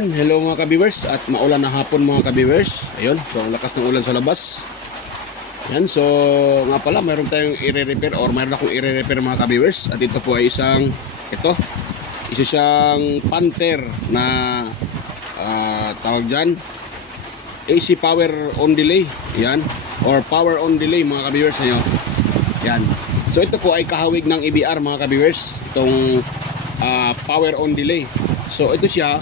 Yan, hello mga ka-viewers at maulan na hapon mga ka-viewers. Ayun, so ang lakas ng ulan sa labas. Yan, so nga pala mayroon tayong i-repair or mayroon akong i-repair mga ka-viewers. At ito po ay isa siyang Panther na tawag dyan, AC power on delay. Yan, or power on delay mga ka-viewers. Yan, so ito po ay kahawig ng EBR mga ka-viewers. Itong power on delay. So ito siya,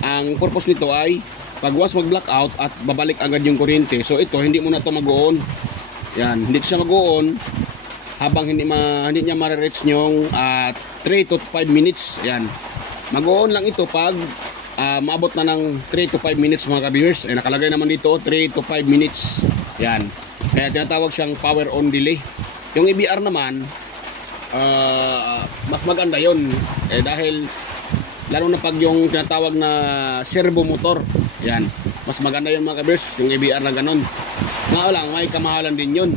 ang purpose nito ay pag once mag-blackout at babalik agad yung kuryente. So ito hindi muna to mag-on. Yan, hindi siya mag-on habang hindi niya ma-reach yung 3 to 5 minutes. Yan, mag-on lang ito pag maabot na ng 3 to 5 minutes mga ka-viewers. Ay nakalagay naman dito 3 to 5 minutes. Yan, kaya tinatawag siyang power on delay. Yung EBR naman mas maganda yon dahil lalo na pag yung tinatawag na servo motor. Yan, mas maganda yun mga ka-viewers, yung EBR na ganun. Nga lang, may kamahalan din yun.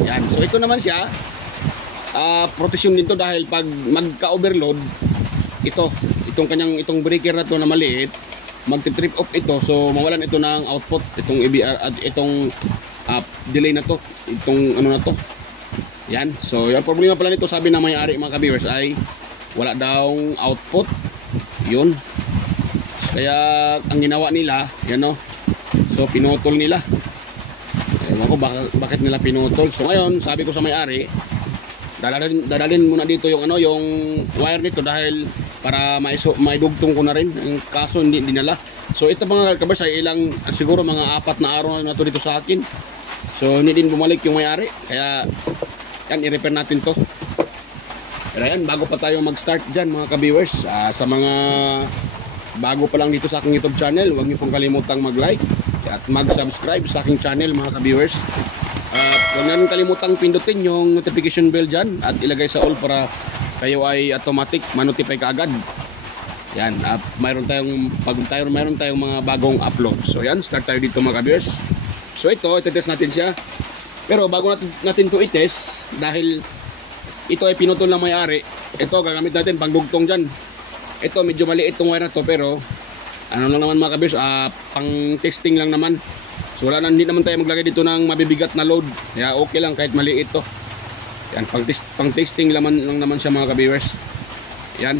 Yan, so ito naman siya, protection din to dahil pag magka-overload, itong breaker na to na maliit, magti-trip off ito, so mawalan ito ng output, itong EBR at itong delay na to, itong ano na to. Yan, so yung problema pala nito, sabi na may-ari mga ka-viewers, ay wala daw output. Yun, kaya ang ginawa nila, yan o, so pinutol nila. Ewan ko bakit nila pinutol. So ngayon, sabi ko sa may-ari, dadalhin muna dito yung yung wire nito dahil para maidugtong ko na rin. Ang kaso hindi dinala. So ito mga kabers ay siguro mga 4 na araw na to dito sa akin. So hindi din bumalik yung may-ari, kaya yan, i-repair natin to. Pero yan, bago pa tayo mag-start dyan mga ka-viewers, sa mga bago pa lang dito sa aking YouTube channel, huwag niyo pong kalimutang mag-like at mag-subscribe sa aking channel mga ka-viewers. At huwag na rin kalimutang pindutin yung notification bell dyan at ilagay sa all para kayo ay automatic manotify ka agad. Yan, at mayroon tayong mga bagong upload. So yan, start tayo dito mga ka-viewers. So ito, ititest natin siya. Pero bago natin to itest, dahil ito ay pinutol ng may-ari, ito gagamit natin pangdugtong dyan. Ito medyo maliit itong wire na to, pero ano lang naman mga ka-viewers, pang testing lang naman. So hindi naman tayo maglagay dito ng mabibigat na load, kaya okay lang kahit maliit to. Yan, pang testing lang naman siya mga ka-viewers. Yan,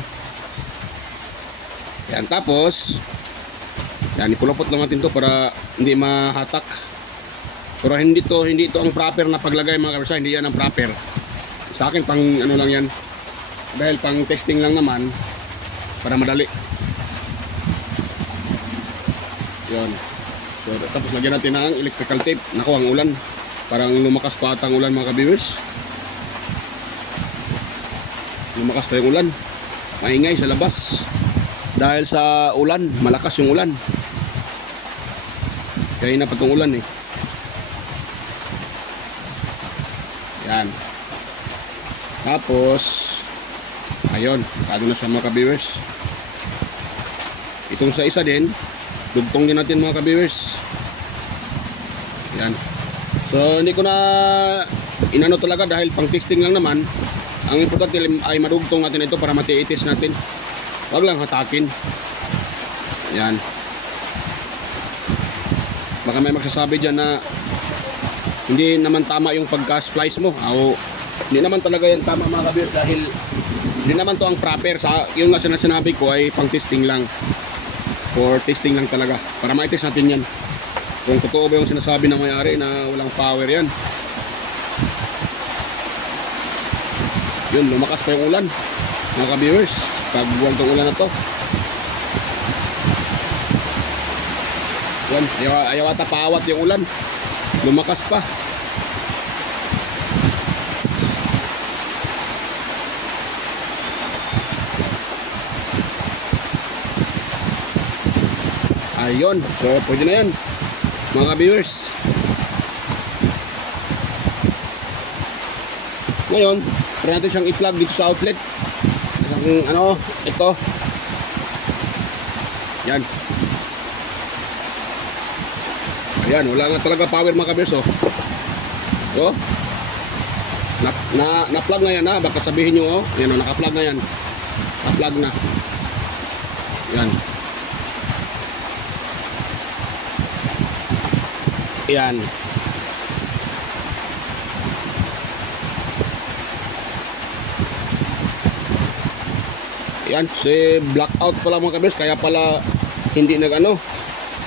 tapos yan, ipulupot lang natin to para hindi mahatak. Pero hindi ito ang proper na paglagay mga ka-viewers, hindi yan ang proper. Sa akin pang ano lang yan, dahil pang testing lang naman para madali. Yan, so tapos lagyan natin ng electrical tape. Naku, ang ulan, parang lumakas pa ata ang ulan mga ka-viewers. Lumakas pa yung ulan, maingay sa labas dahil sa ulan, malakas yung ulan. Kaya na pa itong ulan eh. Yan, tapos ayun, nakado na siya mga ka-viewers. Itong sa isa din, dugtong din natin mga ka-viewers. Yan, so hindi ko na inano talaga dahil pang testing lang naman. Ang importante ay madugtong natin ito para mati-test natin, wag lang hatakin. Yan, baka may magsasabi dyan na hindi naman tama yung pagka-splice mo. Hindi naman talaga yan tama mga ka-viewers dahil hindi naman to ang proper. Yung nga sinabi ko ay pang testing lang, for testing lang talaga para ma-test natin yan kung totoo ba yung sinasabi ng may-ari na walang power yan. Yun, lumakas pa yung ulan mga ka-viewers, pagbuwang tong ulan na to. Yan, ayaw ata paawat yung ulan, lumakas pa. Ayun, so pwede na yan mga viewers. Ngayon, try natin siyang i-plug dito sa outlet. Ito. Yan. Ayan, wala nga talaga power mga viewers. So, na-plug na yan ha. Baka sabihin nyo, yan, naka-plug na yan. Na-plug na. Yan. Yan. Yan, si blackout pala mga kabers, kaya pala hindi nag-ano.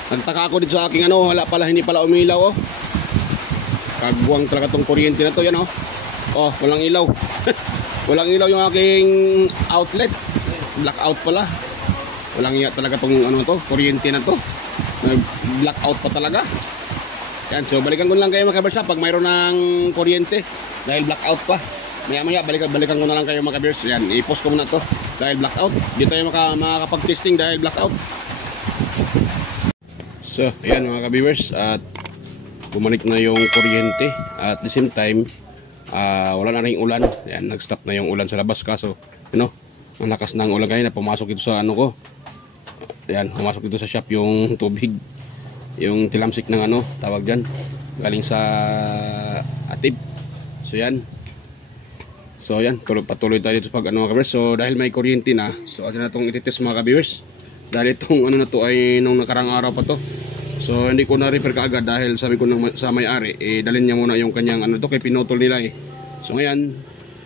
Nagtaka ako dito sa aking ano, wala pala, hindi pala umilaw oh. Kagwang talaga tong kuryente na to, yan oh. Oh, walang ilaw. Walang ilaw yung aking outlet. Blackout pala. Walang iya talaga tong ano to, kuryente na to. Blackout pa talaga. Yan, so balikan ko lang kayo mga kabers pag mayroon ng kuryente dahil blackout pa. Maya-maya balikan ko na lang kayo mga kabers. Yan, i-post ko muna to dahil blackout. Di tayo makakapag-testing dahil blackout. So, ayan mga ka-viewers, at bumalik na yung kuryente. At the same time, wala na rin ulan. Ayan, nag-stop na yung ulan sa labas. Kaso, ang lakas ng ulan kanina. Pumasok ito sa ano ko. Ayan, pumasok ito sa shop yung tubig. Yung tilamsik ng ano, tawag dyan. Galing sa atib. So, yan. So, yan. Patuloy tayo dito pag ano mga ka-viewers. So, dahil may kuryente na, so, atin na itong ititest mga ka-viewers. Dahil itong ano na to ay nung nakarang araw pa to. So hindi ko na-repair kaagad dahil sabi ko sa may-ari, dalhin niya muna yung kanyang ano to, kay pinutol nila eh. So ngayon,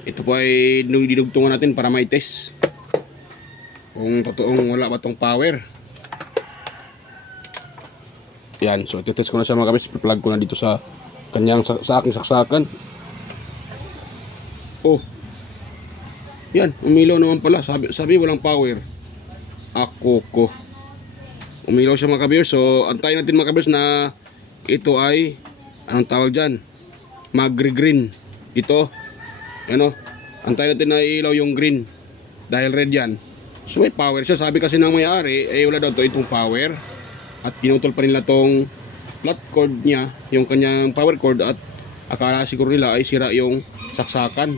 ito po ay dinugtungan natin para may test kung totoong wala ba tong power. Yan, so ito test ko na siya mga kabis. Plug ko na dito sa kanyang sa aking saksakan. Oh. Yan, umilaw naman pala. Sabi walang power. Ako ko. Umilaw siya mga kabiyers. So antayin natin mga kabiyers na ito ay anong tawag dyan, magre-green ito. Ano, antayin natin na ilaw yung green dahil red yan. So may power siya. Sabi kasi ng may-ari wala daw to itong power. At pinutol pa nila tong flat cord niya, yung kanyang power cord. At akala siguro nila ay sira yung saksakan.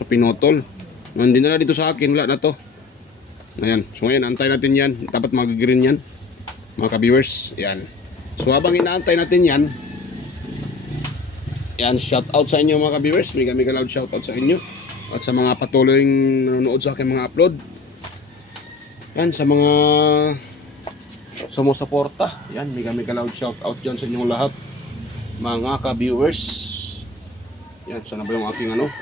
So pinutol. Hindi na dito sa akin, wala na to. Ayan, so ngayon antay natin yan. Dapat mag-green yan mga ka-viewers. Yan. So habang inaantay natin yan, yan, shout out sa inyo mga ka-viewers. Mega loud shout out sa inyo. At sa mga patuloy nanonood sa aking mga upload. Yan, sa mga sumusuporta. Yan, mega loud shout out dyan sa inyong lahat mga ka-viewers. Yan, sana ba yung aking ano,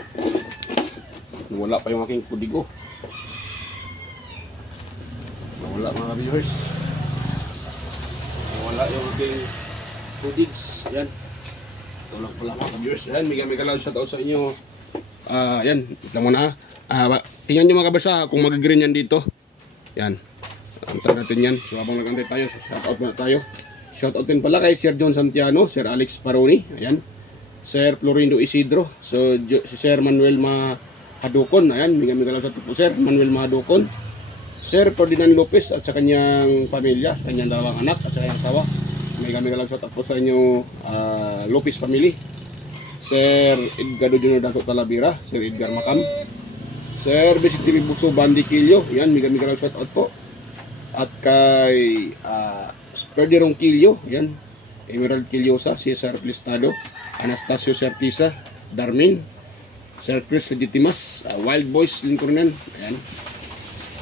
wala pa yung aking kudigo. Wala mga viewers. Wala yung aking kudigs. Yan. Tulak pala mga viewers. Yan, mega loud shout out sa inyo. Yan, ito muna tingnan nyo mga kabasa kung mag-green yan dito. Yan. Antay natin yan. So habang nag-antay tayo, shout out muna tayo. Shout out din pala kay Sir John Santiano, Sir Alex Paroni. Ayan. Sir Florindo Isidro. So si Sir Manuel Mahadukon. Ayan, mega loud shout out po Sir Manuel Mahadukon. Sir Ferdinand Lopez at sa kanyang pamilya, sa kanyang dalawang anak at sa kanyang asawa. Mega lang shout out po sa inyo, Lopez family. Sir Edgardo Junior Dato Talavera, Sir Edgar Macam, Sir Basic TV Buso Bandi Quillo. Yan, mega lang shout out po. At kay Perderong Quillo, yan, Emerald Quillosa, Cesar Plistado, Anastasio Certisa, Darmin, Sir Chris Legitimas, Wild Boys Lincolnan. Ayan.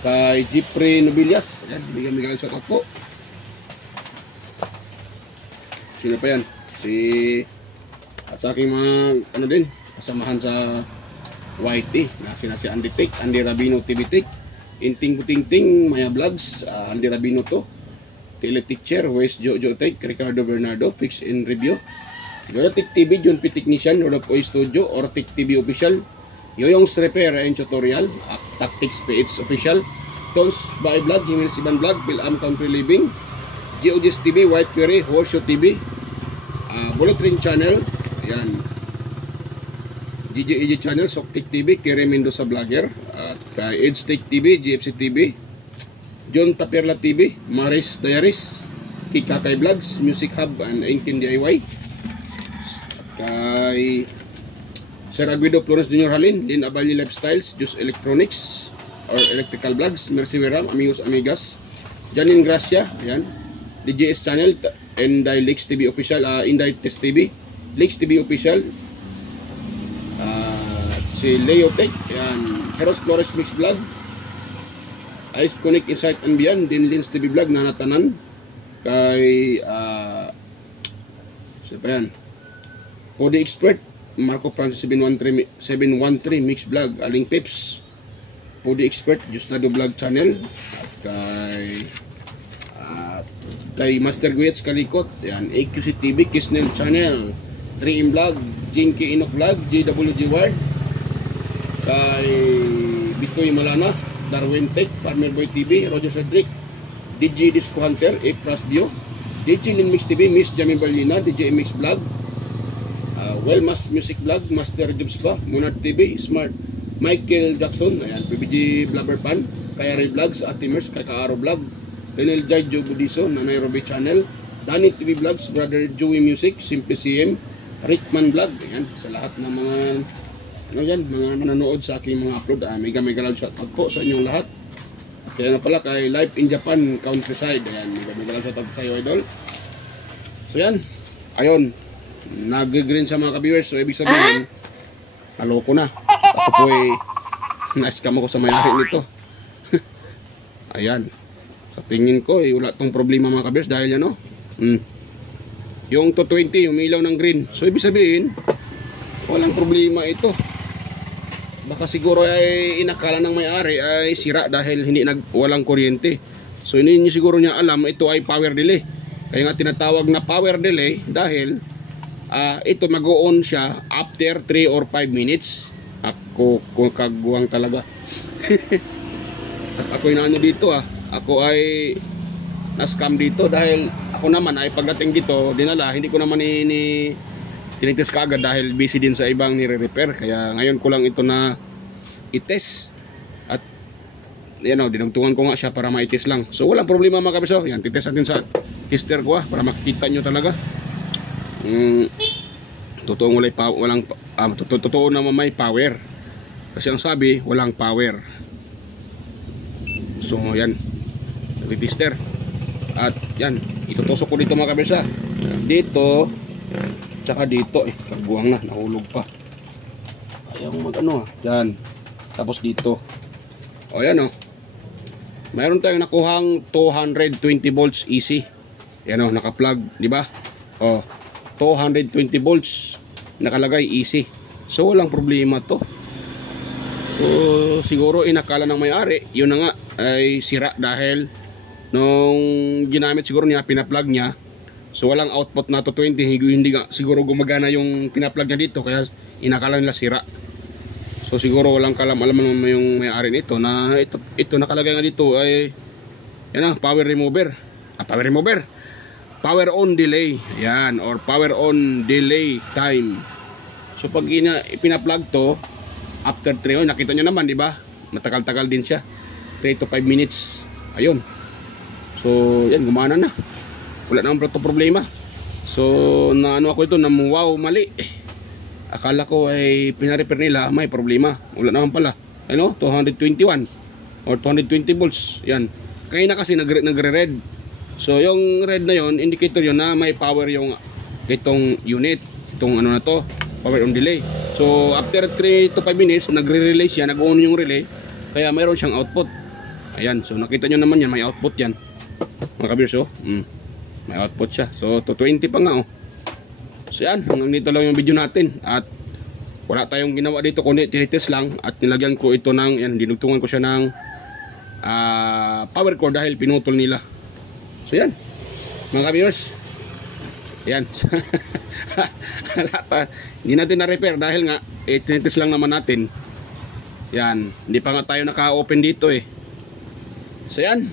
Kay Jeffrey Nobilias. Ayan, bigyan shout out po. Sino pa yan? At sa aking mga ano din, kasamahan sa YT na si Andy Tek, Andy Rabino TV Tek, Inting Butingting, Maya Vlogs, Andy Rabino to, Teacher, West Jojo Tek, Ricardo Bernardo, Fix and Review, Tek TV, John P. Technician, Lord of Oy Studio, or Tek TV Official, Yoyong's Repair and Tutorial, Tactics PH Official, Tons by Vlog, Jimenez Iban Vlog, Bilam Country Living, GeoGis TV, White Query, Horseshoe TV, Bullet Ring Channel, ayan, GJEG Channel, Soktik TV, Kere Mendoza Vlogger, at kay EdStake TV, GFC TV, John Taperla TV, Maris Diaries, Kikakay Vlogs, Music Hub and Inkin DIY, at kay Sir Aguido Flores Jr. Halin, Lin Aballi Lifestyles, Juice Electronics or Electrical Vlogs, Mercy Veram, Amigos Amigas, Janine Gracia, ayan, DJS Channel, Inday Leaks TV Official, Inday Test TV, Leaks TV Official, si Leo Tech, ayan, Heros Flores Mix Vlog, Ice Connect Insight and Beyond, Din Lins TV Vlog, Nanatanan, kay So pa yan. Cody Expert, Marco Francis 713 Mix Vlog, Aling Pips, Cody Expert, Justado Vlog Channel, at kay Master Guets Kalikot, yan, AQC TV, Kisnel Channel, 3M Vlog, Jinky Inok Vlog, JWG Ward, kay Bitoy Malana, Darwin Tech, Farmer Boy TV, Roger Cedric, DJ Disco Hunter, A-Plus Dio, DJ Lin Mix TV, Miss Jamie Berlina, DJ MX Vlog, Wellmas Music Vlog, Master Jobs ba, Monad TV, Smart, Michael Jackson, ayan, PBG Blabber Pan, kaya Ray Vlogs, Atimers, kay Kaaro Vlog, Renel Jai Joe Budiso, Nanay Roby Channel, Danny TV Vlogs, Brother Joey Music, Simple CM, Rickman Vlog, ayan, sa lahat ng mga mga manonood sa aking mga upload, mega love shoutout po sa inyong lahat. At kaya na pala kay Live in Japan Countryside, ayan, mega love shoutout sa iyo, idol. So yan, ayun, nag-green sa mga ka-viewers, so ibig sabihin haloko na, ako po ay na-scam ako sa may-ari nito. Ayan, sa tingin ko wala tong problema mga ka-viewers dahil yan yung 220 umilaw ng green, so ibig sabihin walang problema ito. Baka siguro ay inakala ng may-ari ay sira dahil walang kuryente. So hindi niyo siguro niya alam ito ay power delay. Kaya nga tinatawag na power delay dahil ito mag-on siya after 3 or 5 minutes. Ako kagawang talaga. At ako inaano dito ako ay na-scam dito dahil ako naman ay pagdating dito dinala, hindi ko naman tinitis kaagad dahil busy din sa ibang nire-repair. Kaya ngayon ko lang ito na i-test. At dinugtungan ko nga siya para ma-test lang. So walang problema mga kabiso. Yan, titest natin sa tester ko para makikita nyo talaga. Totoo naman may power. Kasi ang sabi, walang power. So yan, tester. At yan, itutusok ko dito mga kabisa. Dito, tsaka dito, kabuang na, nahulog pa. Ayaw yan. Tapos dito. O yan mayroon tayong nakuhang 220 volts AC. Yan naka-plug, di ba? 220 volts nakalagay AC. So walang problema to. So siguro inakala ng may-ari, yun na nga ay sira dahil nung ginamit siguro niya, pina-plug niya. So walang output na 220, hindi nga siguro gumagana yung pina-plug niya dito kaya inakala nila sira. So siguro walang alaman yung may-ari nito na ito nakalagay nga dito ay power remover. Power on delay. Yan, or power on delay time. So pag pina-plug to after 3, nakita nyo naman, di ba? Matagal-tagal din siya. 3 to 5 minutes. Ayun. So, yan, gumana na. Wala naman problema. So, ako ito, wow, mali. Akala ko ay pina-repair nila, may problema. Wala naman pala. 221 or 220 volts. Yan. Kaya na kasi nagre-red. So, yung red na yon, indicator yon na may power yung itong unit. Itong power on delay. So, after 3 to 5 minutes, nagre-relay siya, nag-on yung relay. Kaya mayroon siyang output. Ayan, so nakita nyo naman yan, may output yan. Mga kabirso, may output siya. So, 220 pa nga So, yan, hanggang dito lang yung video natin. At wala tayong ginawa dito, kundi tinitest lang. At nilagyan ko ito dinugtungan ko siya ng power cord dahil pinutol nila. So, yan, mga kabirso. Yan. Hindi natin na-repair dahil nga tinitest lang naman natin. Yan, hindi pa nga tayo naka-open dito So yan,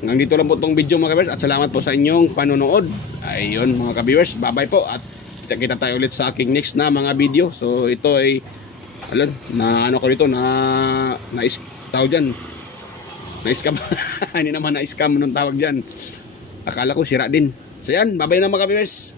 hanggang dito lang po itong video mga ka-viewers. At salamat po sa inyong panonood. Ayun mga ka-viewers, bye bye po. At kita tayo ulit sa aking next na mga video. So ito ay ko dito tawag dyan, na-scam. Hindi naman na-scam nung tawag dyan. Akala ko sira din. So yan, bye bye na mga ka-viewers.